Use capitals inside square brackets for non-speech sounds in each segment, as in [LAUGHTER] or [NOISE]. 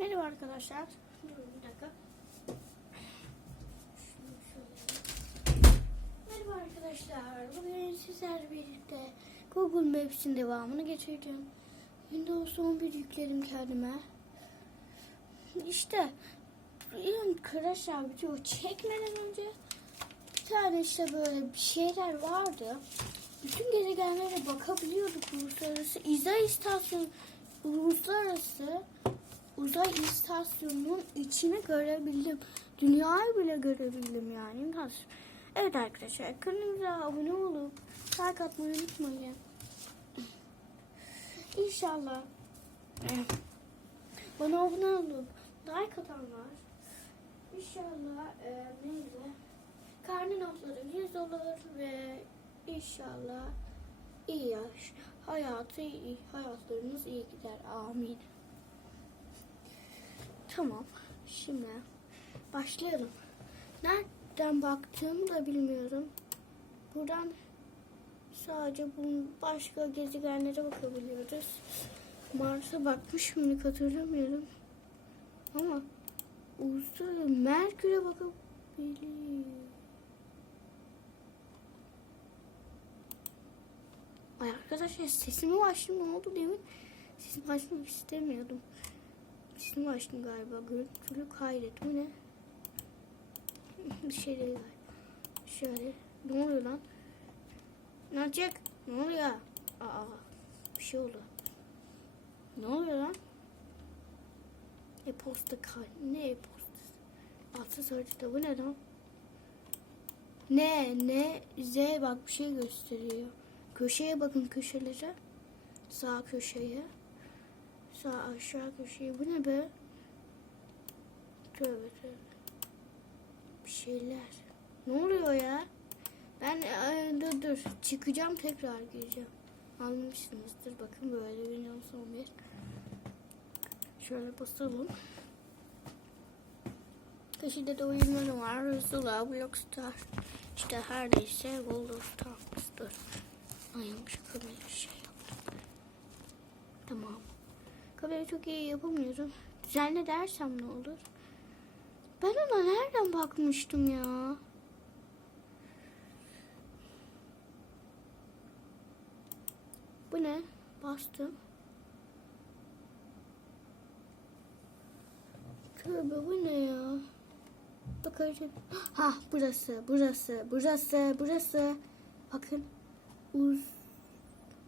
Merhaba arkadaşlar. Bir dakika. Merhaba arkadaşlar. Bugün sizlerle birlikte Google Maps'in devamını getireceğim. Windows 11 yükledim kendime. İşte yani arkadaşlar video çekmeden önce bir tane işte böyle bir şeyler vardı. Bütün gezegenlere bakabiliyorduk uluslararası. İzay istasyonu uluslararası uzay istasyonunun içini görebildim. Dünyayı bile görebildim yani. Nasıl? Evet arkadaşlar kanalımıza abone olup like atmayı unutmayın. İnşallah bana abone olup like atanlar inşallah e, neyse karne notları 100 olur ve inşallah iyi yaş hayatı iyi hayatlarınız iyi gider amin. Tamam. Şimdi başlayalım. Nereden baktığımı da bilmiyorum. Buradan sadece bu başka gezegenlere bakabiliyoruz. Mars'a bakmış mıydık hatırlamıyorum. Ama uzay Merkür'e bakabiliyor. Ay arkadaşlar sesimi açtım ne oldu demin? Sesimi açmak istemiyordum. Sesimi açtım galiba. Görüntülü kaydet. Bu ne? Bir şey değil galiba. Şöyle. Ne oluyor lan? Ne olacak? Ne oluyor? Aa, bir şey oldu. Ne oluyor lan? E-posta kay. Ne e-postası? Altı sarıcıda. Bu ne lan? Ne? Ne? Z bak bir şey gösteriyor. Köşeye bakın köşelere. Sağ köşeye. Sağ aşağı köşeye. Bu ne be? Tövbe tövbe. Bir şeyler. Ne oluyor ya? Ben e, dur dur. Çıkacağım tekrar gireceğim. Almışsınızdır. Bakın böyle Windows 11. Şöyle basalım. Köşede de oyunları var. Zula, Blockstar. İşte her neyse World of Tanks'tır. Ay yanlış kamera şey yaptım. Tamam. Kamerayı çok iyi yapamıyorum. Düzenle dersem ne olur? Ben ona nereden bakmıştım ya? Bu ne? Bastım. Tövbe bu ne ya? Bakacağım. Ha burası, burası, burası, burası. Bakın. Uz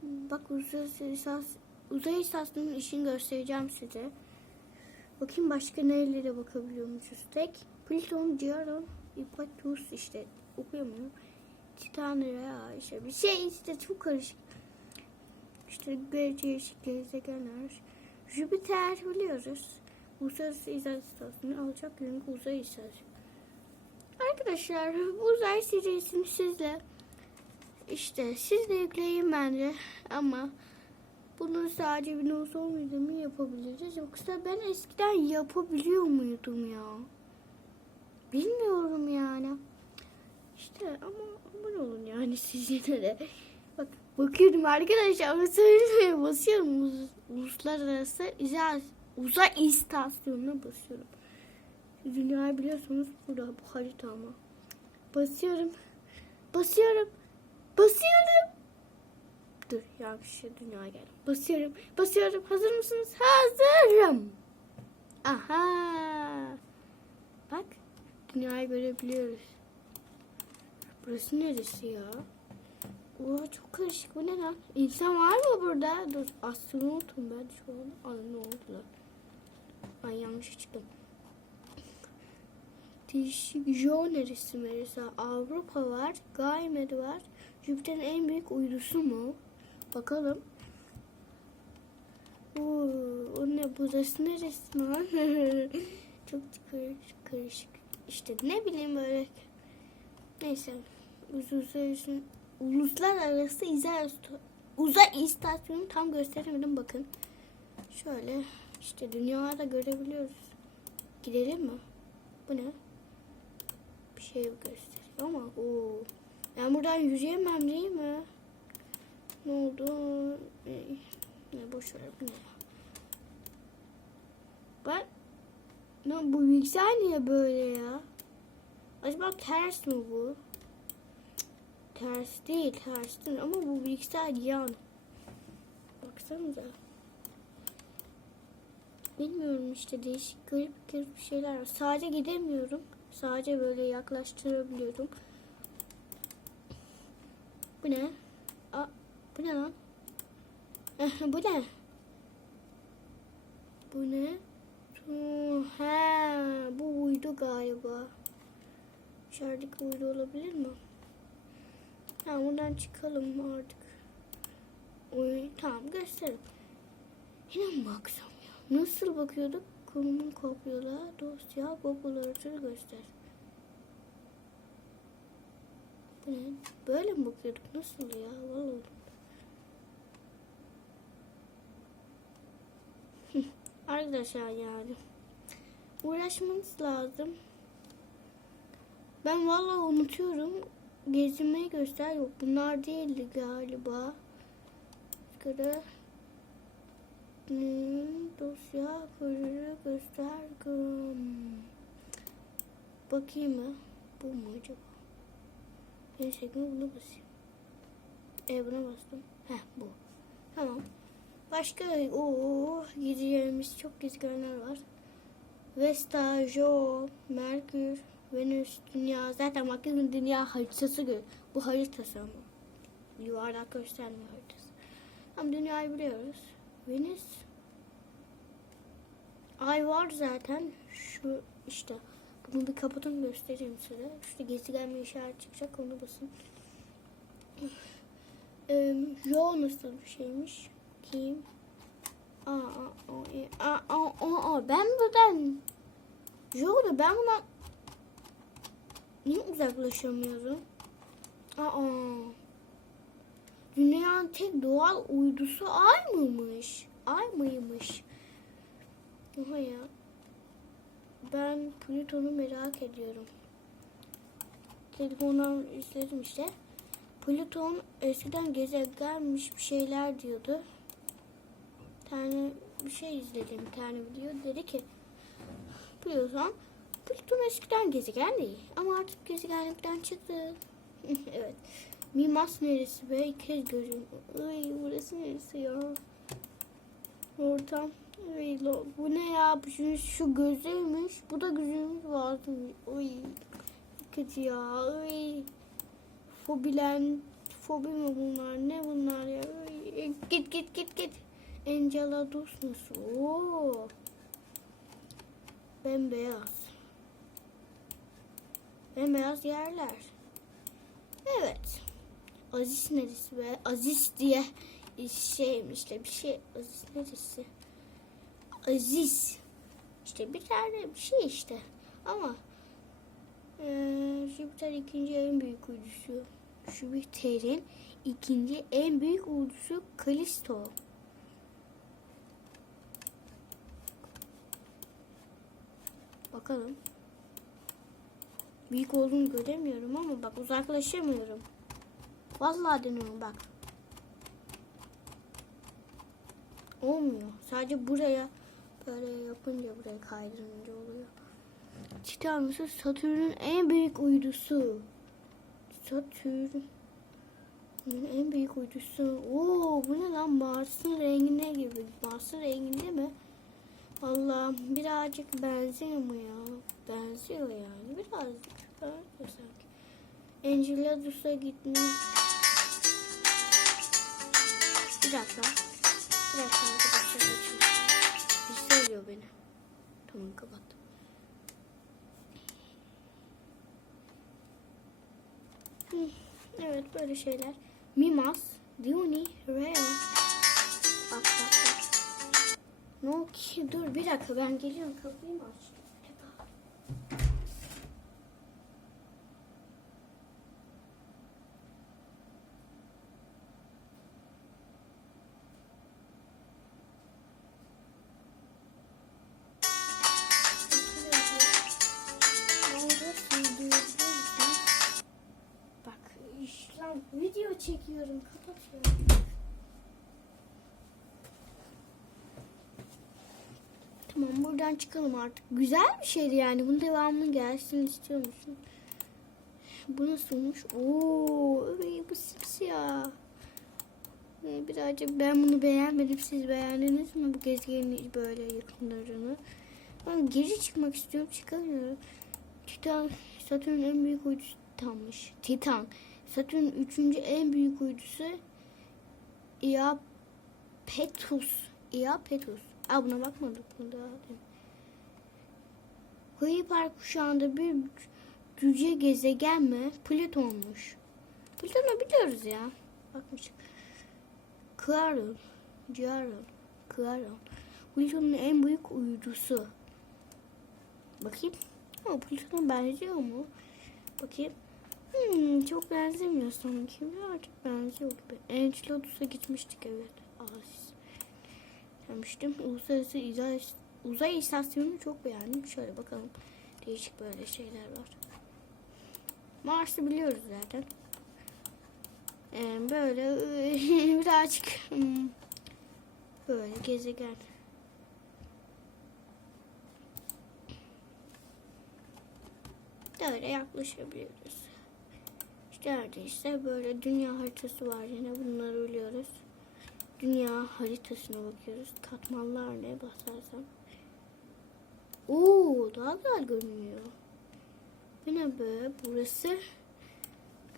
Bak uzay, istas uzay istasyonunun işini göstereceğim size. Bakayım başka nerelere bakabiliyormuşuz. Tek Plüton, Diaron, Ipatus işte okuyamıyorum. Titan, Rhea işte bir şey işte çok karışık. İşte değişik gezegenler. Jüpiter biliyoruz. Uluslararası uzay istasyonu yönelik uzay istasyonu. Arkadaşlar bu uzay serisini sizle işte siz de yükleyin bence ama bunu sadece Windows 11'de mi yapabiliriz yoksa ben eskiden yapabiliyor muydum ya? Bilmiyorum yani. İşte ama abone olun yani [LAUGHS] siz yine de. Bak bakıyorum arkadaşlar ama söylemeye basıyorum. Uz, uluslararası uzay, uzay istasyonuna basıyorum. Dünyayı biliyorsunuz burada bu harita ama. Basıyorum. Basıyorum. Basıyorum. Dur yanlış dünya geldim. Basıyorum. Basıyorum. Hazır mısınız? Hazırım. Aha. Bak. Dünyayı görebiliyoruz. Burası neresi ya? Oha çok karışık. Bu ne lan? İnsan var mı burada? Dur astronotum ben şu an. Aa, ne oldu lan? Ay yanlış çıktım. Değişik Jo neresi mesela? Avrupa var. Gaymed var. Jüpiter'in en büyük uydusu mu? Bakalım. Oo, o ne burası neresi lan? [LAUGHS] Çok karışık, karışık. İşte ne bileyim böyle. Neyse. Uluslararası, uluslararası uzay, uzay istasyonu tam gösteremedim bakın. Şöyle işte dünyada görebiliyoruz. Gidelim mi? Bu ne? Bir şey gösteriyor ama o. Ben buradan yürüyemem değil mi? Ne oldu? Ne, ne boş ver bu ne? Ben Lan bu bilgisayar niye böyle ya? Acaba ters mi bu? Ters değil, ters değil ama bu bilgisayar yan. Baksanıza. Bilmiyorum işte değişik garip garip şeyler var. Sadece gidemiyorum. Sadece böyle yaklaştırabiliyorum. Bu ne? Bu ne lan? bu ne? Bu ne? He, bu uydu galiba. Dışarıdaki uydu olabilir mi? Ha, buradan çıkalım artık. Oy, tamam gösterin. Yine baksam ya? Nasıl bakıyorduk? Konumun kopyala, dosya, popülatörü göster. Bu? Böyle mi bakıyorduk? Nasıl ya? Vallahi. Arkadaşlar yani. Uğraşmanız lazım. Ben vallahi unutuyorum. Gezinmeyi göster. Yok bunlar değildi galiba. Göre Hmm, dosya kuyruğu göster. Bakayım mı? Bu mu acaba? En şeklinde buna basayım. E buna bastım. Heh bu. Tamam. Başka o gideceğimiz çok gezegenler var. Vesta, Jo, Merkür, Venüs, Dünya. Zaten bakın dünya haritası gö- Bu haritası ama. Yuvarlak göstermiyor haritası. Ama dünyayı biliyoruz. Venüs. Ay var zaten. Şu işte. Bunu bir kapatın göstereyim size. Şurada gezegen bir işaret çıkacak onu basın. Ee, Jo nasıl bir şeymiş? Kim? Aa, aa, aa, e, aa, aa, aa. Ben buradan Jo'da ben buna niye uzaklaşamıyorum? Aa. Dünyanın tek doğal uydusu ay mıymış? Ay mıymış? Oha ya. Ben Plüton'u merak ediyorum. Telefondan izledim işte. Plüton eskiden gezegenmiş bir şeyler diyordu. Tane bir şey izledim. Bir tane video dedi ki Plüton Plüton eskiden gezegen değil. Ama artık gezegenlikten çıktı. [LAUGHS] evet. Mimas neresi be? İlk kez görüyorum. Ay burası neresi ya? Ortam. Ay, bu ne ya? Bu Şu, şu gözüymüş. Bu da gözümüz vardı. Ay. Kötü ya. Ay. Fobilen. Fobi mi bunlar? Ne bunlar ya? Ay, git git git git. Enceladus nasıl? Oo. Bembeyaz. Bembeyaz yerler. Evet. Aziz neresi be? Aziz diye şeymiş işte bir şey. Aziz neresi? Aziz. İşte bir tane bir şey işte. Ama eee Jüpiter ikinci en büyük uydusu. Jüpiter'in ikinci en büyük uydusu Kalisto. Bakalım. Büyük olduğunu göremiyorum ama bak uzaklaşamıyorum. Vallahi deniyorum bak. Olmuyor. Sadece buraya böyle yapınca buraya kaydırınca oluyor. Titanus Satürn'ün en büyük uydusu. Satürn en büyük uydusu. Oo bu ne lan Mars'ın rengine gibi. Mars'ın renginde mi? Allah birazcık benziyor mu ya? Benziyor yani birazcık. Benziyor sanki. Enceladus'a gitmiş. Bir dakika. Bir dakika arkadaşlar açın. Bir söylüyor beni. Tamam kapattım. Evet böyle şeyler. Mimas, Diony, Rhea. Ne oldu ki? Dur bir dakika ben geliyorum. Kapıyı mı aç? Bak işlem video çekiyorum. Kapat şunu. Tamam bu buradan çıkalım artık. Güzel bir şeydi yani. Bunun devamını gelsin istiyor musun? Bu nasılmış? Oo, bu simsiyah. Ee, Birazcık ben bunu beğenmedim. Siz beğendiniz mi bu gezegenin böyle yakınlarını? Ben geri çıkmak istiyorum. Çıkamıyorum. Titan, Satürn en büyük uydusu Titan'mış. Titan. Satürn üçüncü en büyük uydusu Iapetus. Iapetus. Aa buna bakmadık bunu daha. Kuiper kuşağında bir cüce gezegen mi? Plütonmuş. Plüton'u biliyoruz ya. Bakmıştık. Claron. Caron. Claron. Plüton'un en büyük uydusu. Bakayım. Ha, Plüton'a benziyor mu? Bakayım. Hmm, çok benzemiyor sanki. Birazcık benziyor gibi. Enceladus'a gitmiştik evet. Asis. Gelmiştim. Uluslararası uzay, uzay istasyonunu çok beğendim. Şöyle bakalım. Değişik böyle şeyler var. Mars'ı biliyoruz zaten. Ee, böyle [LAUGHS] birazcık hmm, böyle gezegen. Böyle yaklaşabiliyoruz. İşte neredeyse böyle dünya haritası var yine bunları biliyoruz. Dünya haritasına bakıyoruz. Katmanlar ne basarsam. Oo daha güzel görünüyor. Bu ne be? Burası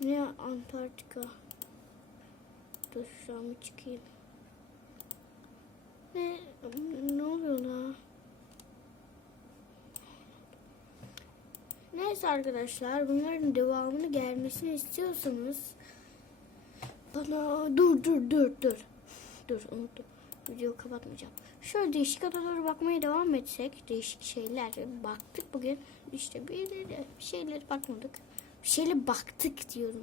ne Antarktika. Dur şu an bir çıkayım. Ne, ne oluyor la? Neyse arkadaşlar bunların devamını gelmesini istiyorsanız bana dur dur dur dur dur unuttum videoyu kapatmayacağım. Şöyle değişik adalara bakmaya devam etsek değişik şeyler baktık bugün işte bir, bir şeyler bakmadık. Bir şeyle baktık diyorum.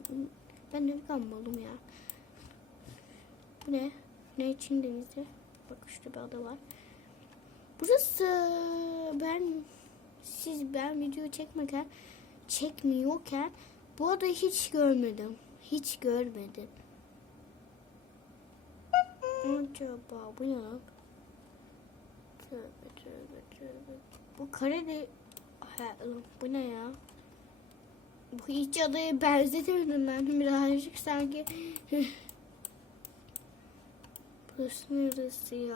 Ben ne kadar ya. Bu ne? Ne için denizde? Bak işte bir ada var. Burası ben siz ben video çekmeden çekmiyorken bu adayı hiç görmedim. Hiç görmedim. Acaba bu ne? Tövbe tövbe tövbe. Bu kare de Ha, bu ne ya? Bu hiç adaya benzetemedim ben birazcık sanki. [LAUGHS] Burası neresi ya?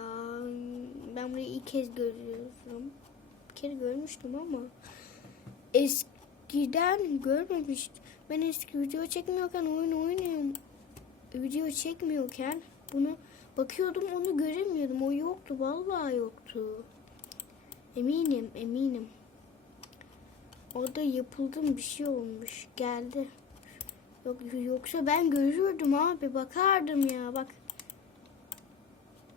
Ben burayı ilk kez görüyorum. Bir kere görmüştüm ama eskiden görmemiştim. Ben eski video çekmiyorken oyun oynuyorum. Video çekmiyorken bunu bakıyordum onu göremiyordum. O yoktu vallahi yoktu. Eminim eminim. Orada yapıldı bir şey olmuş. Geldi. Yok yoksa ben görürdüm abi. Bakardım ya bak.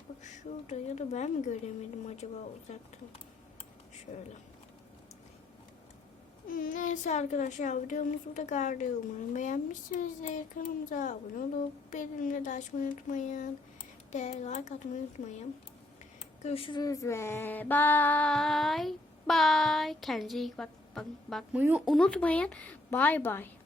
Bak şurada ya da ben mi göremedim acaba uzaktan? Şöyle. Neyse arkadaşlar videomuz burada kaldı. Umarım beğenmişsinizdir. Kanalımıza abone olup bildirimleri de açmayı unutmayın. De like atmayı unutmayın. Görüşürüz ve bye bye. Kendinize iyi bak, bak bakmayı unutmayın. Bye bye.